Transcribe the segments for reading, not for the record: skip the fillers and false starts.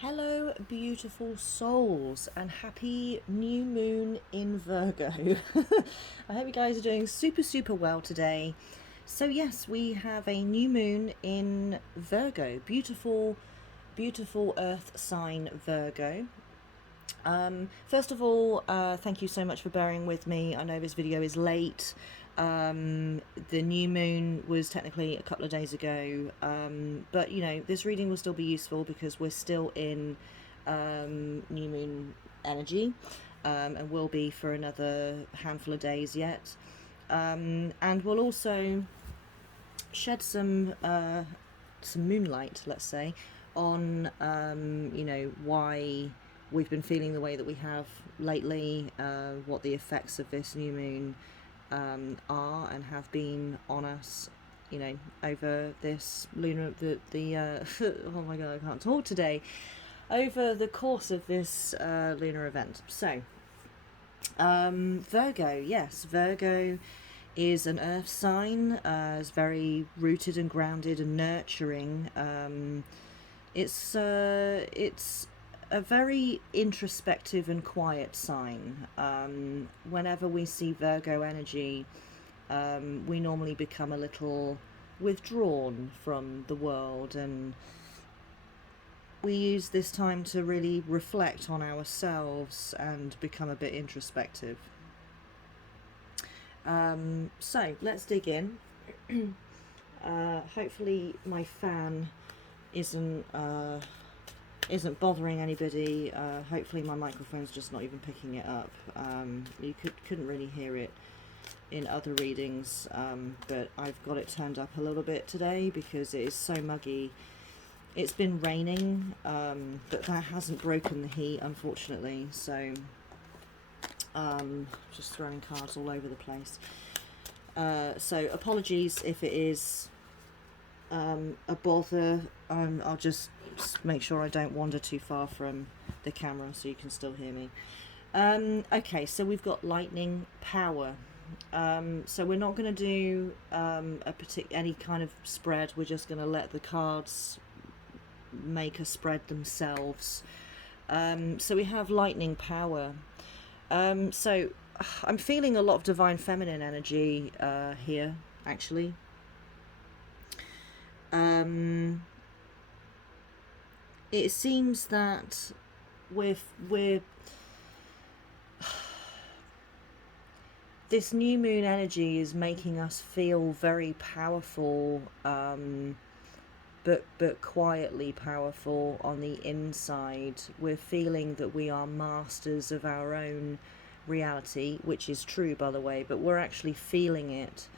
Hello, beautiful souls, and happy new moon in Virgo. I hope you guys are doing super well today. So, yes, we have a new moon in Virgo. Beautiful earth sign Virgo. First of all, thank you so much for bearing with me. I know this video is late. The new moon was technically a couple of days ago, but you know, this reading will still be useful because we're still in new moon energy, and will be for another handful of days yet. And we'll also shed some moonlight, let's say, on you know, why we've been feeling the way that we have lately, what the effects of this new moon are and have been on us, you know, over this lunar oh my god, I can't talk today, over the course of this lunar event. So Virgo, yes, Virgo is an earth sign, is very rooted and grounded and nurturing. It's a very introspective and quiet sign. Whenever we see Virgo energy, we normally become a little withdrawn from the world, and we use this time to really reflect on ourselves and become a bit introspective. So let's dig in. Hopefully my fan isn't bothering anybody. Hopefully my microphone's just not even picking it up. You couldn't really hear it in other readings, but I've got it turned up a little bit today because it is so muggy. It's been raining, but that hasn't broken the heat, unfortunately, so just throwing cards all over the place. So apologies if it is a bother. I'll just make sure I don't wander too far from the camera so you can still hear me. Okay, so we've got lightning power. So we're not going to do any kind of spread. We're just going to let the cards make a spread themselves. So we have lightning power. So I'm feeling a lot of divine feminine energy here, actually. It seems that we're this new moon energy is making us feel very powerful, but quietly powerful on the inside. We're feeling that we are masters of our own reality, which is true, by the way, but we're actually feeling it.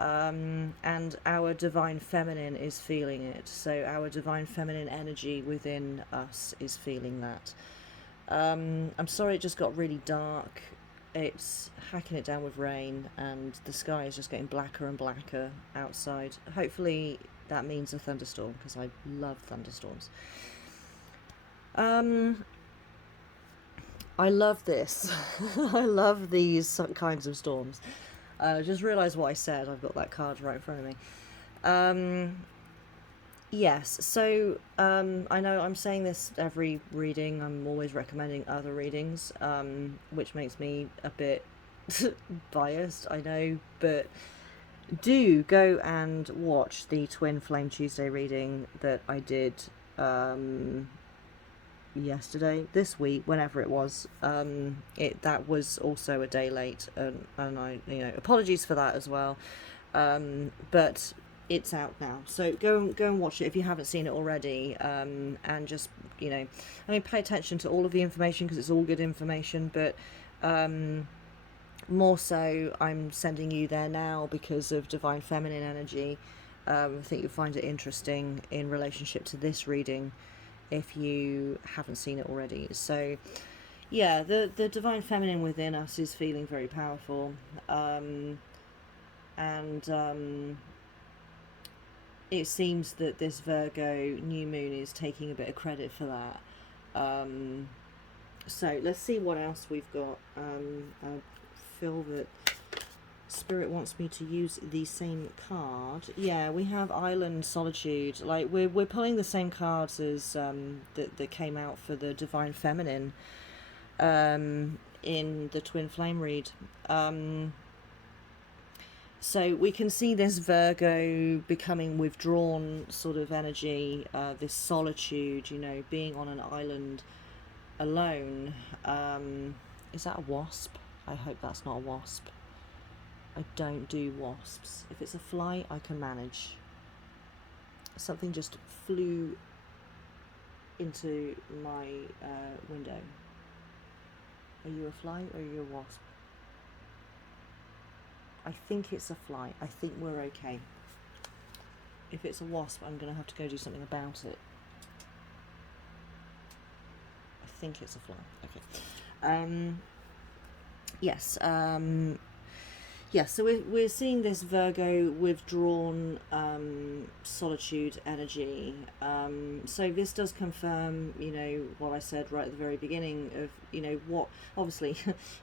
And our divine feminine is feeling it. So our divine feminine energy within us is feeling that. I'm sorry it just got really dark. It's hacking it down with rain, and the sky is just getting blacker and blacker outside. Hopefully that means a thunderstorm, because I love thunderstorms. I love this. I love these kinds of storms. Just realised what I said. I've got that card right in front of me. Yes, so I know I'm saying this every reading. I'm always recommending other readings, which makes me a bit biased, I know, but do go and watch the Twin Flame Tuesday reading that I did yesterday, this week, whenever it was. That was also a day late, and I, you know, apologies for that as well. But it's out now, so go and watch it if you haven't seen it already, and just, you know, I mean, pay attention to all of the information because it's all good information, but more so I'm sending you there now because of divine feminine energy. I think you'll find it interesting in relationship to this reading if you haven't seen it already. So yeah, the divine feminine within us is feeling very powerful, and it seems that this Virgo new moon is taking a bit of credit for that. So let's see what else we've got. I feel that Spirit wants me to use the same card. Yeah, we have Island Solitude. Like we're pulling the same cards as that came out for the Divine Feminine in the Twin Flame read. So we can see this Virgo becoming withdrawn sort of energy, this solitude, you know, being on an island alone. Is that a wasp? I hope that's not a wasp. I don't do wasps. If it's a fly, I can manage. Something just flew into my window. Are you a fly or are you a wasp? I think it's a fly. I think we're okay. If it's a wasp, I'm going to have to go do something about it. I think it's a fly. Okay. Yes. Yes, so we're seeing this Virgo withdrawn solitude energy. So this does confirm, you know, what I said right at the very beginning of, you know, what, obviously,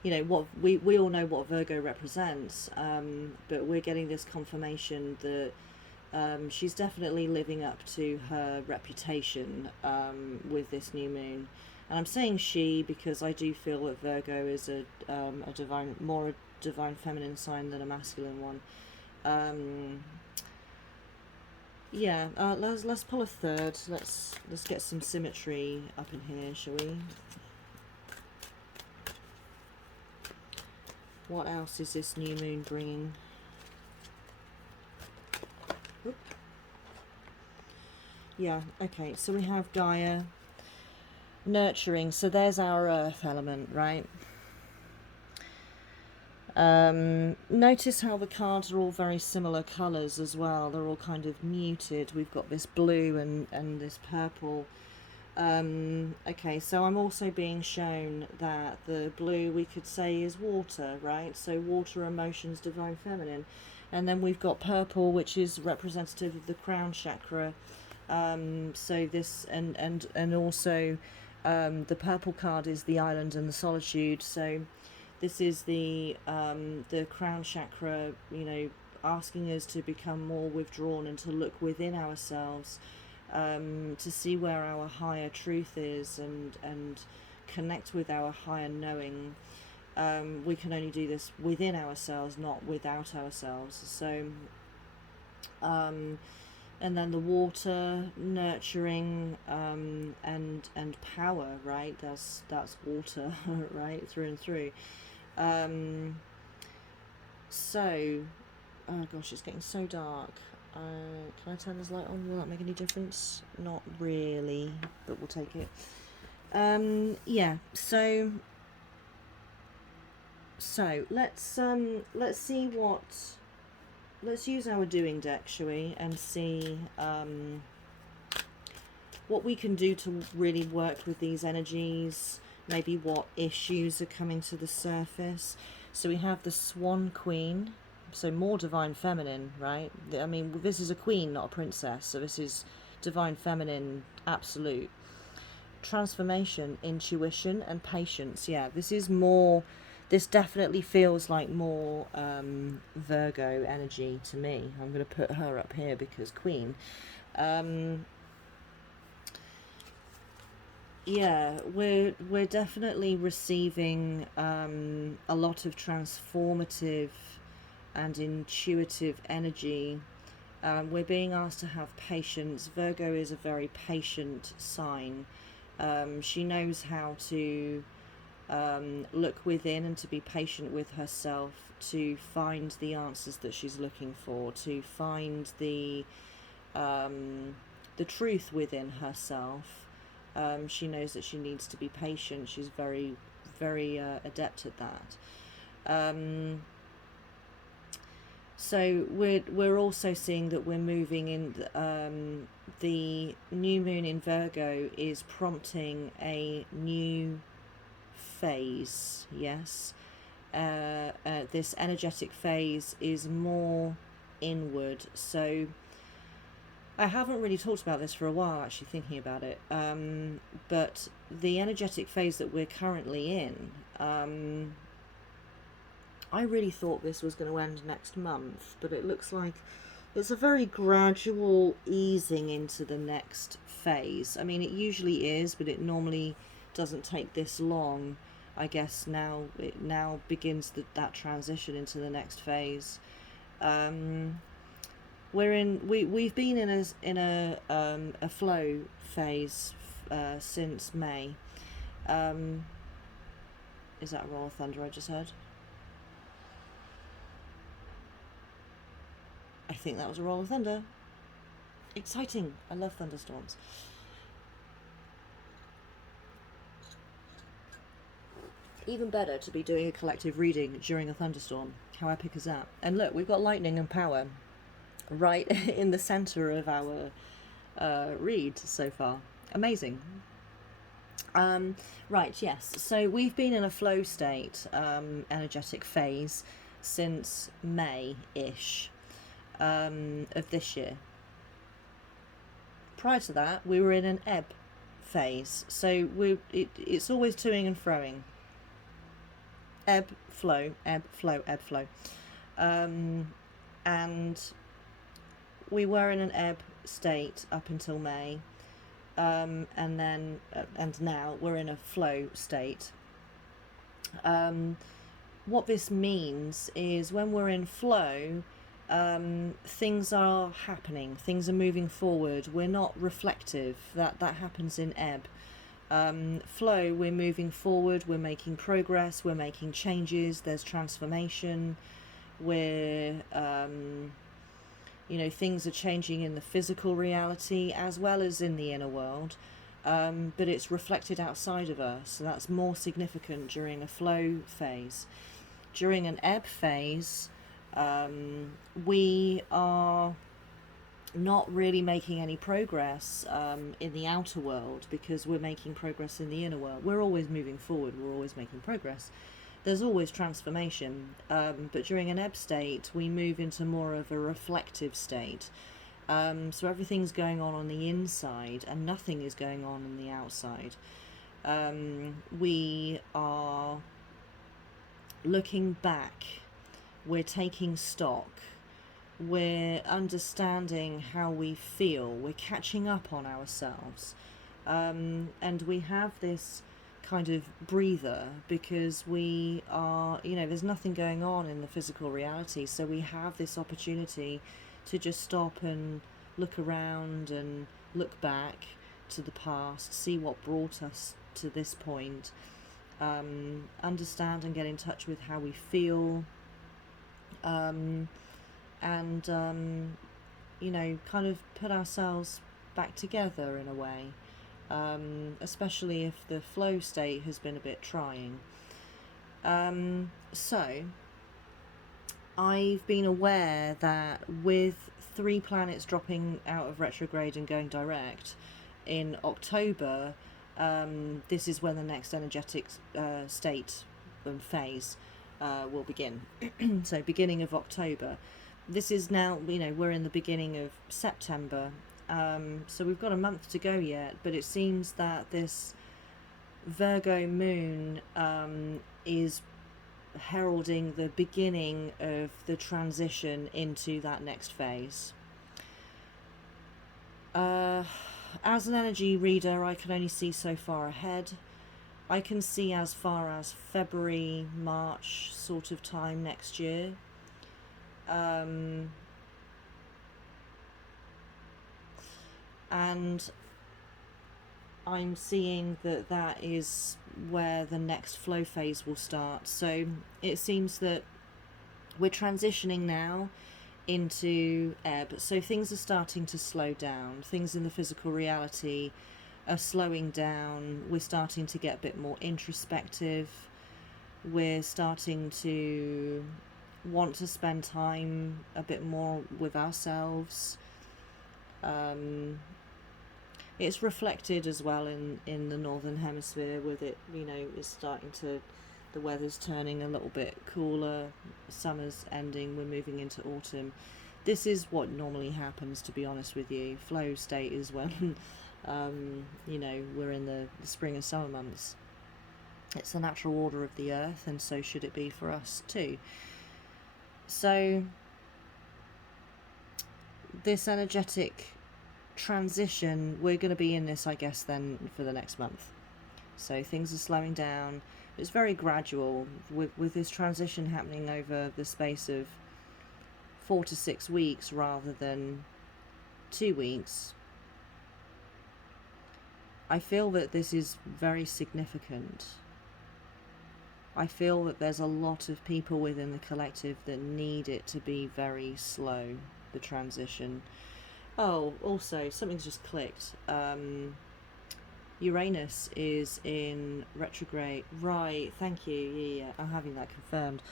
you know, what we all know what Virgo represents, but we're getting this confirmation that she's definitely living up to her reputation with this new moon. And I'm saying she because I do feel that Virgo is a divine feminine sign than a masculine one. Yeah, let's pull a third. Let's get some symmetry up in here, shall we? What else is this new moon bringing? Oop. Yeah, okay, so we have Gaia, nurturing, so there's our earth element, right? Notice how the cards are all very similar colours as well. They're all kind of muted. We've got this blue and this purple. Okay, so I'm also being shown that the blue we could say is water, right? So water, emotions, divine feminine. And then we've got purple, which is representative of the crown chakra. So this and also the purple card is the island and the solitude. So this is the crown chakra, you know, asking us to become more withdrawn and to look within ourselves, to see where our higher truth is and connect with our higher knowing. We can only do this within ourselves, not without ourselves. So, and then the water, nurturing, and power, right? That's water, right, through and through. So, oh gosh, it's getting so dark. Can I turn this light on? Will that make any difference? Not really, but we'll take it. Yeah. So let's see what. Let's use our doing deck, shall we, and see what we can do to really work with these energies. Maybe what issues are coming to the surface. So we have the Swan Queen, so more divine feminine, right? I mean, this is a queen, not a princess, so this is divine feminine, absolute. Transformation, intuition, and patience. Yeah, this is more, this definitely feels like more Virgo energy to me. I'm going to put her up here because queen. Yeah, we're definitely receiving a lot of transformative and intuitive energy. We're being asked to have patience. Virgo is a very patient sign. She knows how to look within and to be patient with herself, to find the answers that she's looking for, to find the truth within herself. She knows that she needs to be patient. She's very, very adept at that. So we're also seeing that we're moving in. The new moon in Virgo is prompting a new phase. Yes, this energetic phase is more inward. So I haven't really talked about this for a while, actually, thinking about it. But the energetic phase that we're currently in, I really thought this was going to end next month, but it looks like it's a very gradual easing into the next phase. I mean, it usually is, but it normally doesn't take this long. I guess now it now begins that transition into the next phase. Um, we've been in a flow phase since May. Um, is that a roll of thunder I just heard? I think that was a roll of thunder. Exciting! I love thunderstorms. Even better to be doing a collective reading during a thunderstorm. How epic is that? And look, we've got lightning and power right in the centre of our read so far. Amazing. Right, yes. So we've been in a flow state, energetic phase, since May-ish of this year. Prior to that, we were in an ebb phase. So it's always toing and froing. Ebb, flow, ebb, flow, ebb, flow. And we were in an ebb state up until May. And now we're in a flow state. What this means is when we're in flow, things are happening, things are moving forward. We're not reflective. That happens in ebb. Flow, we're moving forward, we're making progress, we're making changes, there's transformation, we're things are changing in the physical reality as well as in the inner world, but it's reflected outside of us, so that's more significant during a flow phase. During an ebb phase, we are not really making any progress in the outer world because we're making progress in the inner world. We're always moving forward, we're always making progress. There's always transformation, but during an ebb state we move into more of a reflective state. So everything's going on the inside and nothing is going on the outside. We are looking back, we're taking stock, we're understanding how we feel, we're catching up on ourselves, and we have this kind of breather because we are, there's nothing going on in the physical reality, so we have this opportunity to just stop and look around and look back to the past, see what brought us to this point, understand and get in touch with how we feel, and kind of put ourselves back together in a way, especially if the flow state has been a bit trying. So I've been aware that with 3 planets dropping out of retrograde and going direct in October, this is when the next energetic state and phase will begin. So beginning of October. This is now, we're in the beginning of September, so we've got a month to go yet, but it seems that this Virgo moon is heralding the beginning of the transition into that next phase. As an energy reader, I can only see so far ahead. I can see as far as February, March sort of time next year. And I'm seeing that is where the next flow phase will start. So it seems that we're transitioning now into ebb, so things are starting to slow down, things in the physical reality are slowing down, we're starting to get a bit more introspective, we're starting to want to spend time a bit more with ourselves. It's reflected as well in the northern hemisphere with it, it's starting to, the weather's turning a little bit cooler, summer's ending, we're moving into autumn. This is what normally happens, to be honest with you. Flow state is when we're in the spring and summer months. It's the natural order of the earth, and so should it be for us too. So this energetic transition, we're going to be in this, I guess, then for the next month. So things are slowing down. It's very gradual with this transition happening over the space of 4 to 6 weeks rather than 2 weeks. I feel that this is very significant. I feel that there's a lot of people within the collective that need it to be very slow, the transition. Oh, also, something's just clicked. Uranus is in retrograde. Right, thank you. Yeah, I'm having that confirmed.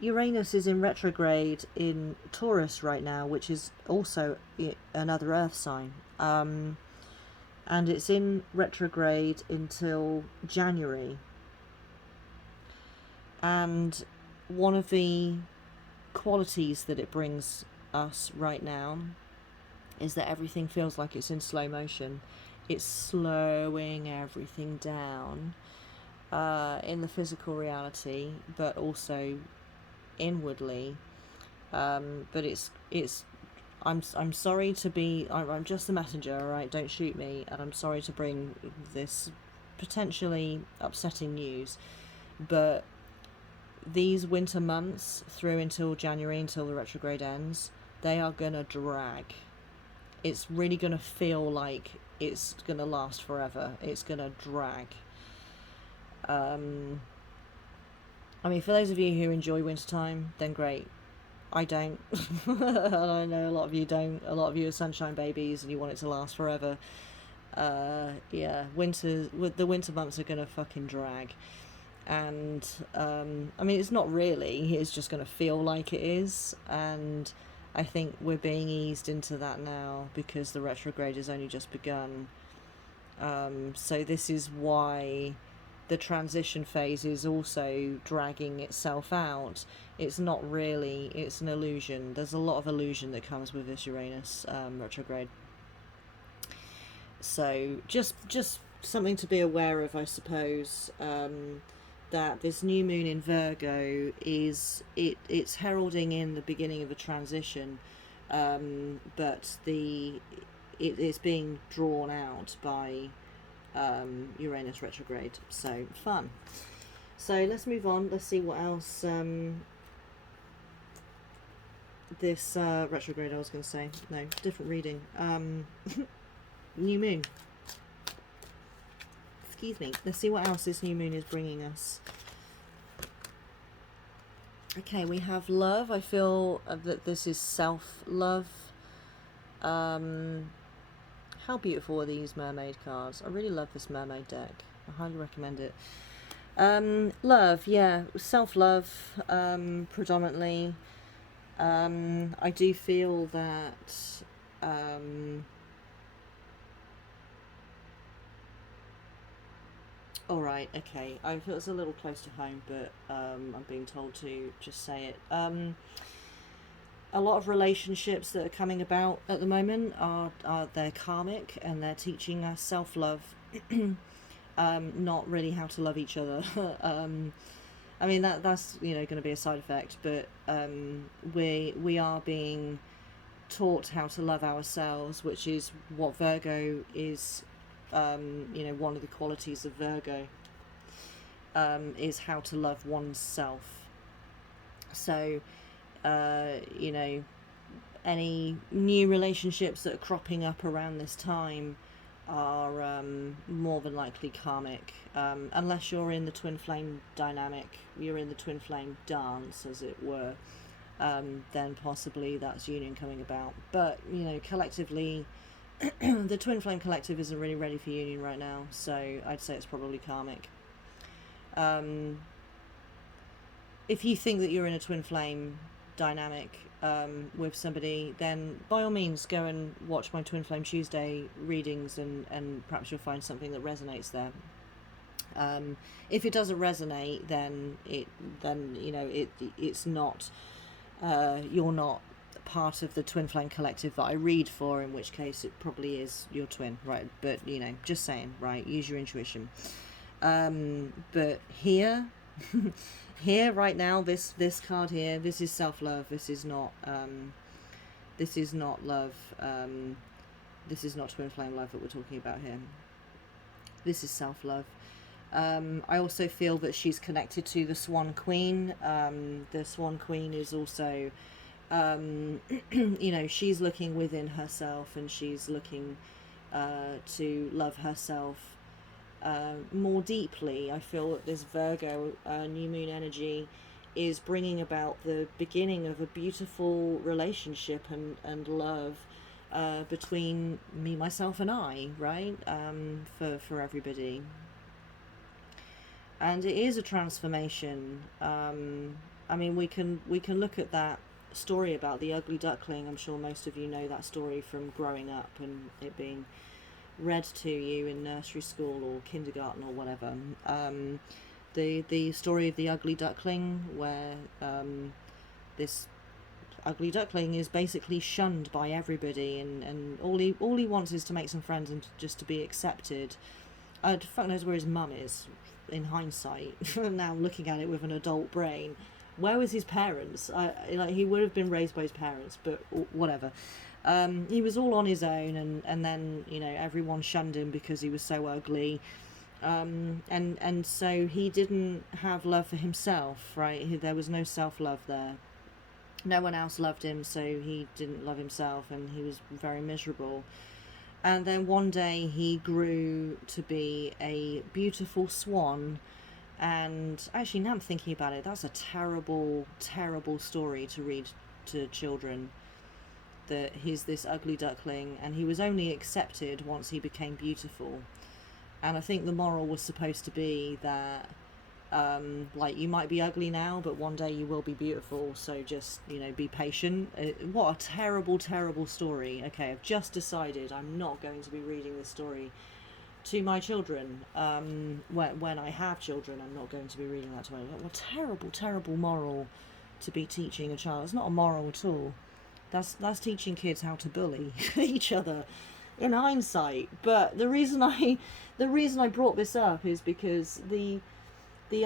Uranus is in retrograde in Taurus right now, which is also another earth sign. And it's in retrograde until January. And one of the qualities that it brings us right now is that everything feels like it's in slow motion. It's slowing everything down in the physical reality, but also inwardly. But I'm sorry to be. I'm just the messenger, all right? Don't shoot me, and I'm sorry to bring this potentially upsetting news, but these winter months through until January, until the retrograde ends, they are gonna drag. It's really gonna feel like it's gonna last forever. It's gonna drag. I mean, for those of you who enjoy wintertime, then great. I don't. I know a lot of you don't. A lot of you are sunshine babies and you want it to last forever. Yeah, the winter months are gonna fucking drag. And I mean, it's not really, it's just going to feel like it is, and I think we're being eased into that now because the retrograde has only just begun. So this is why the transition phase is also dragging itself out. It's not really, it's an illusion. There's a lot of illusion that comes with this Uranus retrograde. So just something to be aware of, I suppose. That this new moon in Virgo it's heralding in the beginning of a transition, but it's being drawn out by Uranus retrograde. So fun. So let's move on. Let's see what else this retrograde. I was going to say no, different reading. New moon. Excuse me. Let's see what else this new moon is bringing us. Okay, we have love. I feel that this is self-love. How beautiful are these mermaid cards? I really love this mermaid deck. I highly recommend it. Love, yeah. Self-love, predominantly. I do feel that... Alright, okay. I feel it's a little close to home, but I'm being told to just say it. A lot of relationships that are coming about at the moment are they're karmic, and they're teaching us self-love, not really how to love each other. I mean, that's going to be a side effect, but we are being taught how to love ourselves, which is what Virgo is. One of the qualities of Virgo is how to love oneself. So, any new relationships that are cropping up around this time are more than likely karmic, unless you're in the twin flame dynamic, you're in the twin flame dance, as it were, then possibly that's union coming about. But, collectively, the twin flame collective isn't really ready for union right now, so I'd say it's probably karmic. If you think that you're in a twin flame dynamic with somebody, then by all means go and watch my Twin Flame Tuesday readings, and perhaps you'll find something that resonates there. If it doesn't resonate, then it's not you're not part of the Twin Flame collective that I read for, in which case it probably is your twin, right? But just saying, right, use your intuition. But here, here right now, this card here, this is self-love. This is not love. This is not twin flame love that we're talking about here. This is self-love. I also feel that she's connected to the Swan Queen. The Swan Queen is also, you know, she's looking within herself, and she's looking to love herself more deeply. I feel that this Virgo new moon energy is bringing about the beginning of a beautiful relationship and love between me, myself, and I, right? For everybody. And it is a transformation. I mean, we can look at that story about the ugly duckling. I'm sure most of you know that story from growing up and it being read to you in nursery school or kindergarten or whatever. The story of the ugly duckling, where this ugly duckling is basically shunned by everybody, and all he wants is to make some friends and just to be accepted. Fuck knows where his mum is in hindsight. Now looking at it with an adult brain, where was his parents? Like, he would have been raised by his parents, but whatever. He was all on his own, and then, you know, everyone shunned him because he was so ugly. And so he didn't have love for himself, right? There was no self-love there. No one else loved him, so he didn't love himself, and he was very miserable. And then one day he grew to be a beautiful swan. And actually, now I'm thinking about it, that's a terrible, terrible story to read to children. That he's this ugly duckling, and he was only accepted once he became beautiful. And I think the moral was supposed to be that, like, you might be ugly now, but one day you will be beautiful, so just, you know, be patient. What a terrible, terrible story. Okay, I've just decided I'm not going to be reading this story to my children. When I have children, I'm not going to be reading that to them. What a terrible, terrible moral to be teaching a child. It's not a moral at all. That's teaching kids how to bully each other in hindsight. But the reason I brought this up is because the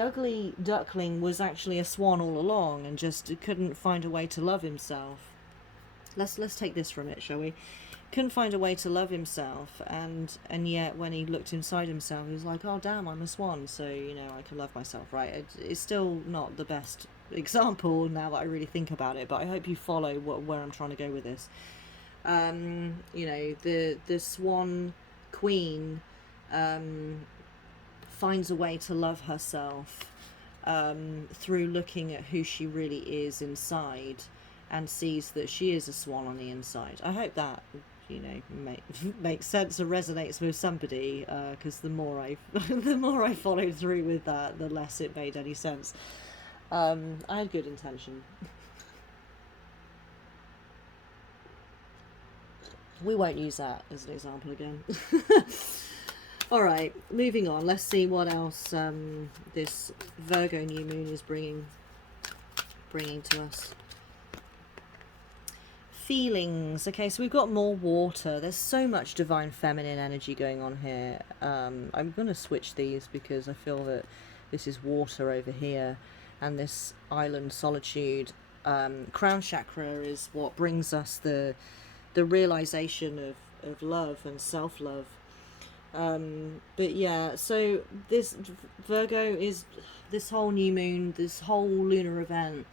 ugly duckling was actually a swan all along and just couldn't find a way to love himself. Let's take this from it, shall we? Couldn't find a way to love himself, and yet when he looked inside himself, he was like, oh damn, I'm a swan, so, you know, I can love myself, right? It's still not the best example now that I really think about it, but I hope you follow where I'm trying to go with this. You know, the Swan Queen finds a way to love herself through looking at who she really is inside, and sees that she is a swan on the inside. I hope that, you know, makes sense and resonates with somebody, because the more I followed through with that, the less it made any sense. I had good intention. We won't use that as an example again. Alright, moving on. Let's see what else this Virgo new moon is bringing to us. Feelings. Okay, so we've got more water. There's so much divine feminine energy going on here. I'm going to switch these because I feel that this is water over here, and this island solitude. Crown chakra is what brings us the realization of love and self-love. But yeah, so this Virgo is, this whole new moon, this whole lunar event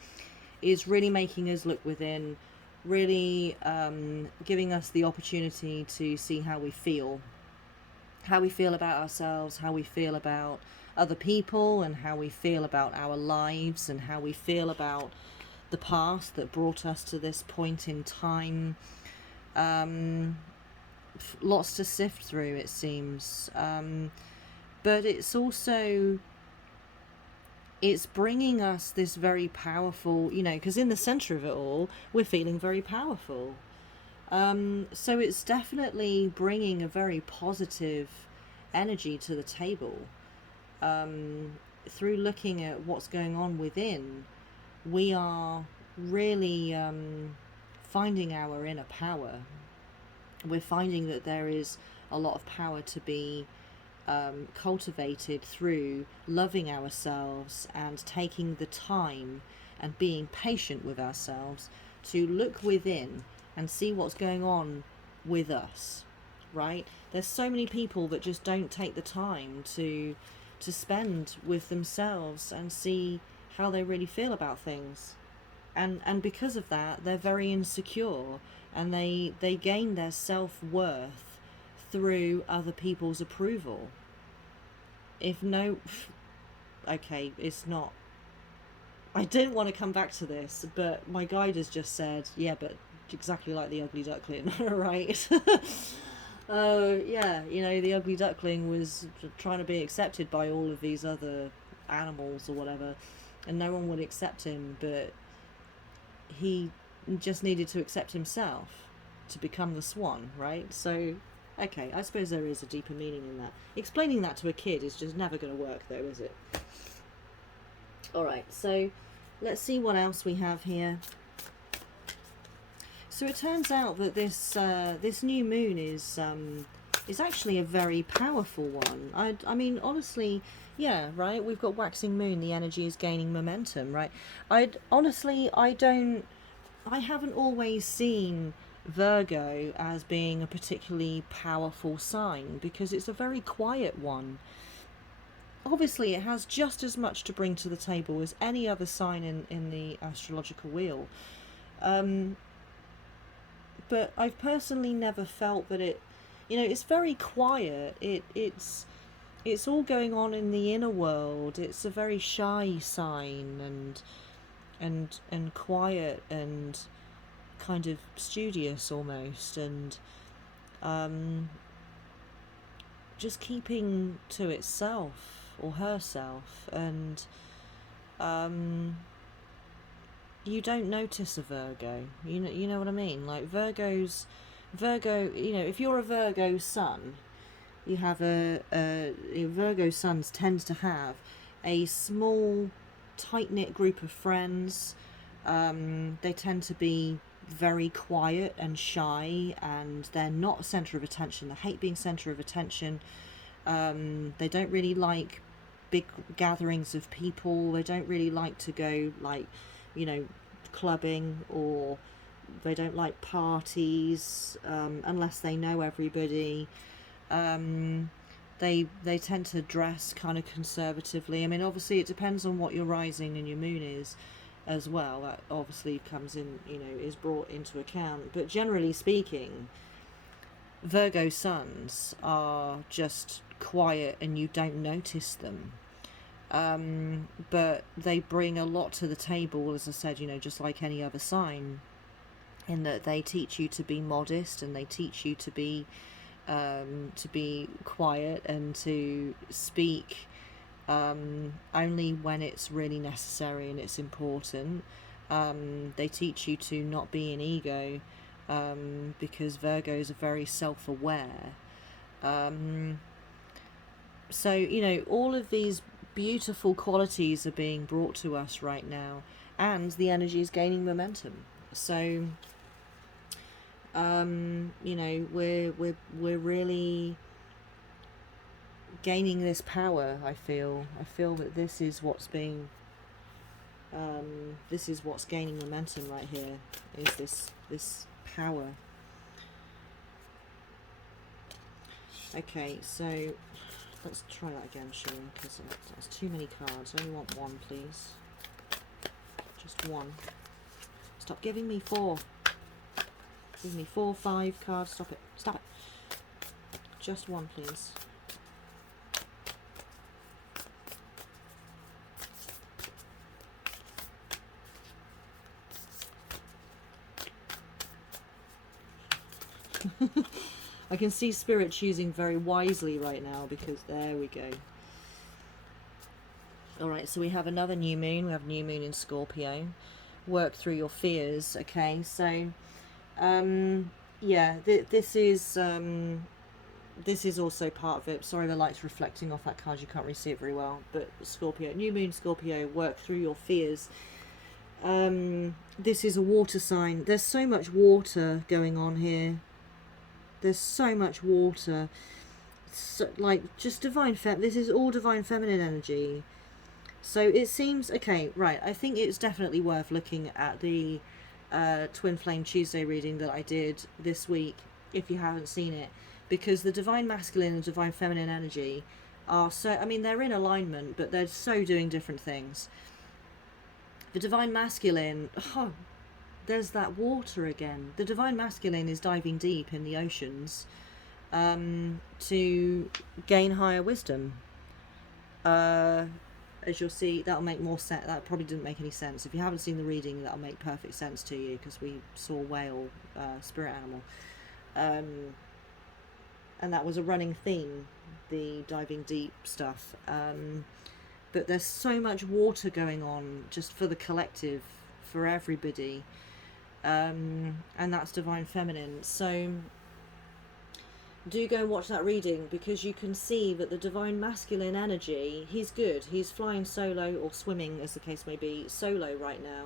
is really making us look within, really giving us the opportunity to see how we feel about ourselves, how we feel about other people, and how we feel about our lives, and how we feel about the past that brought us to this point in time. Lots to sift through, it seems, but it's also, it's bringing us this very powerful, you know, because in the center of it all, we're feeling very powerful. So it's definitely bringing a very positive energy to the table. Through looking at what's going on within, we are really finding our inner power. We're finding that there is a lot of power to be cultivated through loving ourselves and taking the time and being patient with ourselves to look within and see what's going on with us, right? There's so many people that just don't take the time to spend with themselves and see how they really feel about things. And because of that, they're very insecure, and they gain their self-worth through other people's approval. If no, okay, it's not, I didn't want to come back to this, but my guide has just said, yeah, but exactly like the ugly duckling, right? Yeah, you know, the ugly duckling was trying to be accepted by all of these other animals or whatever, and no one would accept him, but he just needed to accept himself to become the swan, right? So, okay, I suppose there is a deeper meaning in that. Explaining that to a kid is just never going to work, though, is it? Alright, so let's see what else we have here. So it turns out that this new moon is actually a very powerful one. I mean, honestly, yeah, right? We've got waxing moon, the energy is gaining momentum, right? I haven't always seen Virgo as being a particularly powerful sign, because it's a very quiet one. Obviously, it has just as much to bring to the table as any other sign in the astrological wheel. But I've personally never felt that it, you know, it's very quiet. It's all going on in the inner world. It's a very shy sign, and quiet and kind of studious almost, and just keeping to itself or herself, and you don't notice a Virgo. You know what I mean? Like Virgo, you know, if you're a Virgo sun, you have Virgo suns tend to have a small, tight-knit group of friends. They tend to be very quiet and shy, and they're not center of attention. They hate being center of attention. They don't really like big gatherings of people. They don't really like to go, like, you know, clubbing, or they don't like parties unless they know everybody. They tend to dress kind of conservatively. I mean, obviously it depends on what your rising and your moon is as well. That obviously comes in, you know, is brought into account. But generally speaking, Virgo suns are just quiet and you don't notice them. But they bring a lot to the table, as I said, you know, just like any other sign, in that they teach you to be modest, and they teach you to be quiet and to speak only when it's really necessary and it's important. They teach you to not be an ego, because Virgos are very self-aware. So, you know, all of these beautiful qualities are being brought to us right now, and the energy is gaining momentum. So, you know, we're really gaining this power. I feel that this is what's being, this is what's gaining momentum right here, is this power. Okay, so let's try that again, shall we? Because that's too many cards. I only want one, please. Just one. Stop giving me four. Give me 4, 5 cards. Stop it. Stop it. Just one, please. I can see Spirit choosing very wisely right now, because there we go. Alright, so we have another new moon. We have new moon in Scorpio. Work through your fears. Okay, so yeah, this is also part of it. Sorry, the light's reflecting off that card. You can't really see it very well. But Scorpio, new moon Scorpio, work through your fears. This is a water sign. There's so much water going on here. There's so much water. so, like, just this is all divine feminine energy. So it seems, okay, right, I think it's definitely worth looking at the Twin Flame Tuesday reading that I did this week, if you haven't seen it, because the divine masculine and divine feminine energy are so, I mean, they're in alignment, but they're so doing different things. The divine masculine, oh, there's that water again. The divine masculine is diving deep in the oceans to gain higher wisdom. As you'll see, that'll make more sense. That probably didn't make any sense. If you haven't seen the reading, that'll make perfect sense to you, because we saw whale, spirit animal. And that was a running theme, the diving deep stuff. But there's so much water going on just for the collective, for everybody. And that's divine feminine. So do go and watch that reading, because you can see that the divine masculine energy, he's good. He's flying solo, or swimming as the case may be, solo right now.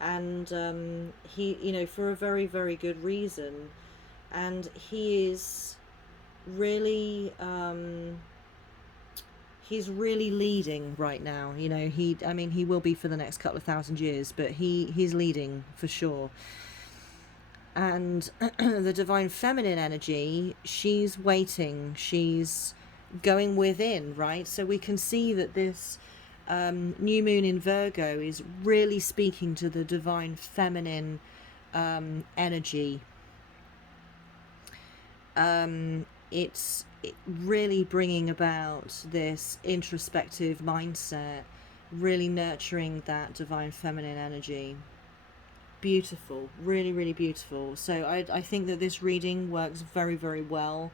And he, you know, for a very, very good reason. And he is really he's really leading right now. You know, I mean, he will be for the next couple of thousand years, but he's leading for sure. And the divine feminine energy, she's waiting, she's going within, right? So we can see that this new moon in Virgo is really speaking to the divine feminine energy. It's really bringing about this introspective mindset, really nurturing that divine feminine energy. Beautiful, really, really beautiful. So I think that this reading works very, very well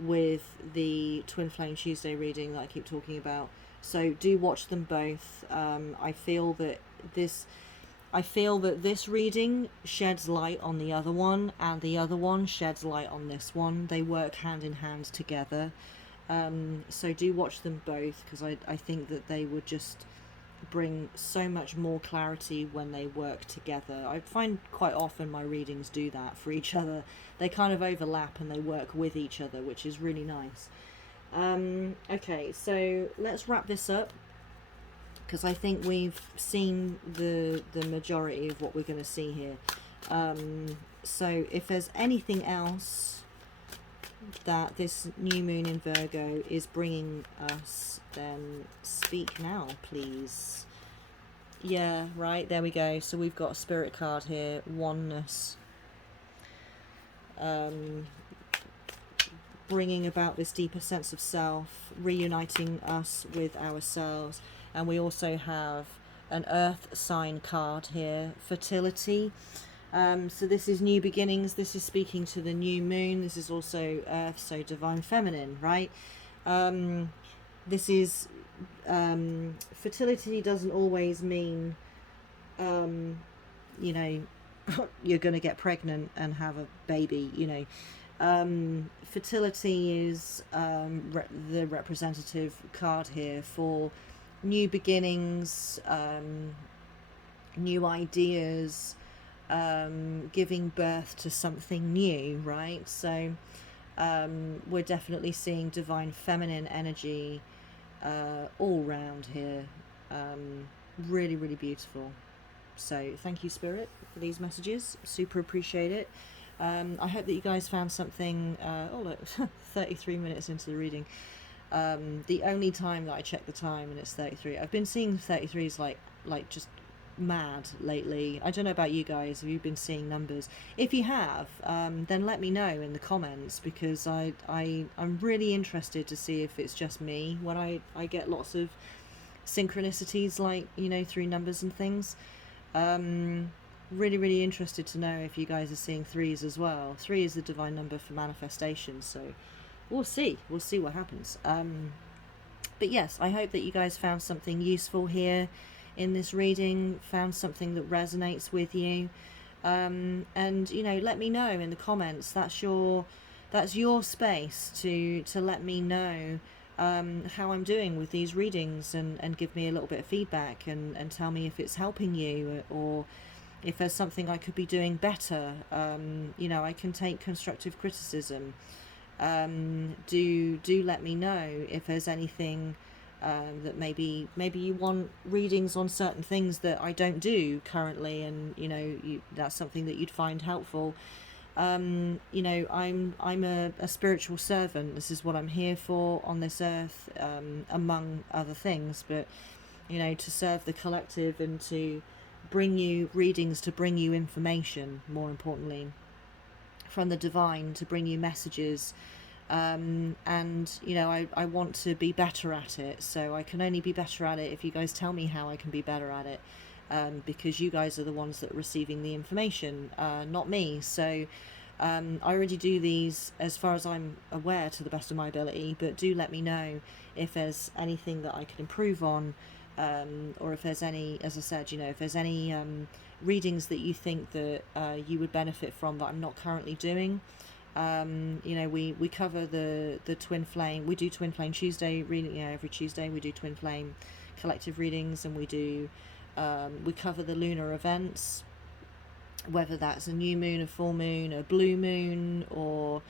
with the Twin Flame Tuesday reading that I keep talking about. So do watch them both. I feel that this reading sheds light on the other one, and the other one sheds light on this one. They work hand in hand together. So do watch them both, because I think that they would just bring so much more clarity when they work together. I find quite often my readings do that for each other. They kind of overlap and they work with each other, which is really nice. Okay, so let's wrap this up, because I think we've seen the majority of what we're going to see here. So if there's anything else that this new moon in Virgo is bringing us, then speak now, please. Yeah, right, there we go. So we've got a spirit card here, oneness. Bringing about this deeper sense of self, reuniting us with ourselves. And we also have an earth sign card here, fertility. So this is new beginnings. This is speaking to the new moon. This is also earth, so divine feminine, right? This is fertility doesn't always mean you know, you're going to get pregnant and have a baby, you know. Fertility is the representative card here for new beginnings, new ideas, giving birth to something new, right? So we're definitely seeing divine feminine energy all round here. Really, really beautiful. So thank you, Spirit, for these messages. Super appreciate it. I hope that you guys found something. Oh look, 33 minutes into the reading. The only time that I check the time, and it's 33. I've been seeing 33s like just mad lately. I don't know about you guys. Have you been seeing numbers? If you have, then let me know in the comments, because I'm really interested to see if it's just me when I get lots of synchronicities, like, you know, through numbers and things. Really, really interested to know if you guys are seeing threes as well. 3 is the divine number for manifestation, so we'll see what happens. But yes, I hope that you guys found something useful here in this reading, found something that resonates with you, and you know, let me know in the comments. That's your space to let me know how I'm doing with these readings, and give me a little bit of feedback, and tell me if it's helping you, or if there's something I could be doing better. You know, I can take constructive criticism. Do let me know if there's anything that maybe you want readings on certain things that I don't do currently, and that's something that you'd find helpful. I'm a spiritual servant. This is what I'm here for on this earth, among other things. But to serve the collective and to bring you readings, to bring you information, more importantly, from the divine, to bring you messages. And I want to be better at it, so I can only be better at it if you guys tell me how I can be better at it, because you guys are the ones that are receiving the information, not me. So I already do these as far as I'm aware to the best of my ability, but do let me know if there's anything that I can improve on, or if there's any, as I said, if there's any readings that you think that you would benefit from that I'm not currently doing. We cover the twin flame. We do twin flame Tuesday reading. Every Tuesday we do twin flame collective readings, and we cover the lunar events, whether that's a new moon, a full moon, a blue moon, or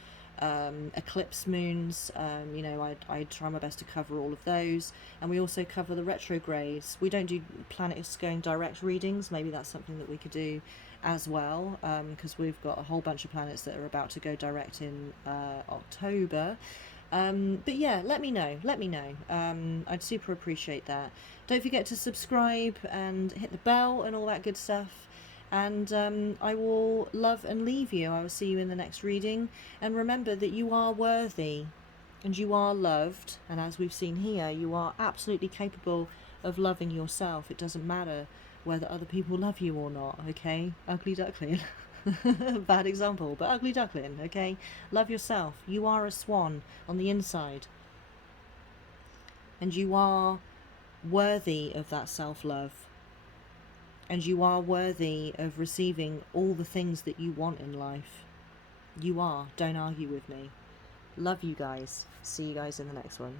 eclipse moons. I try my best to cover all of those, and we also cover the retrogrades. We don't do planets going direct readings. Maybe that's something that we could do as well, because we've got a whole bunch of planets that are about to go direct in October. But yeah, let me know. I'd super appreciate that. Don't forget to subscribe and hit the bell and all that good stuff. And I will love and leave you. I will see you in the next reading. And remember that you are worthy and you are loved. And as we've seen here, you are absolutely capable of loving yourself. It doesn't matter whether other people love you or not, okay? Ugly duckling. Bad example, but ugly duckling, okay? Love yourself. You are a swan on the inside. And you are worthy of that self-love. And you are worthy of receiving all the things that you want in life. You are. Don't argue with me. Love you guys. See you guys in the next one.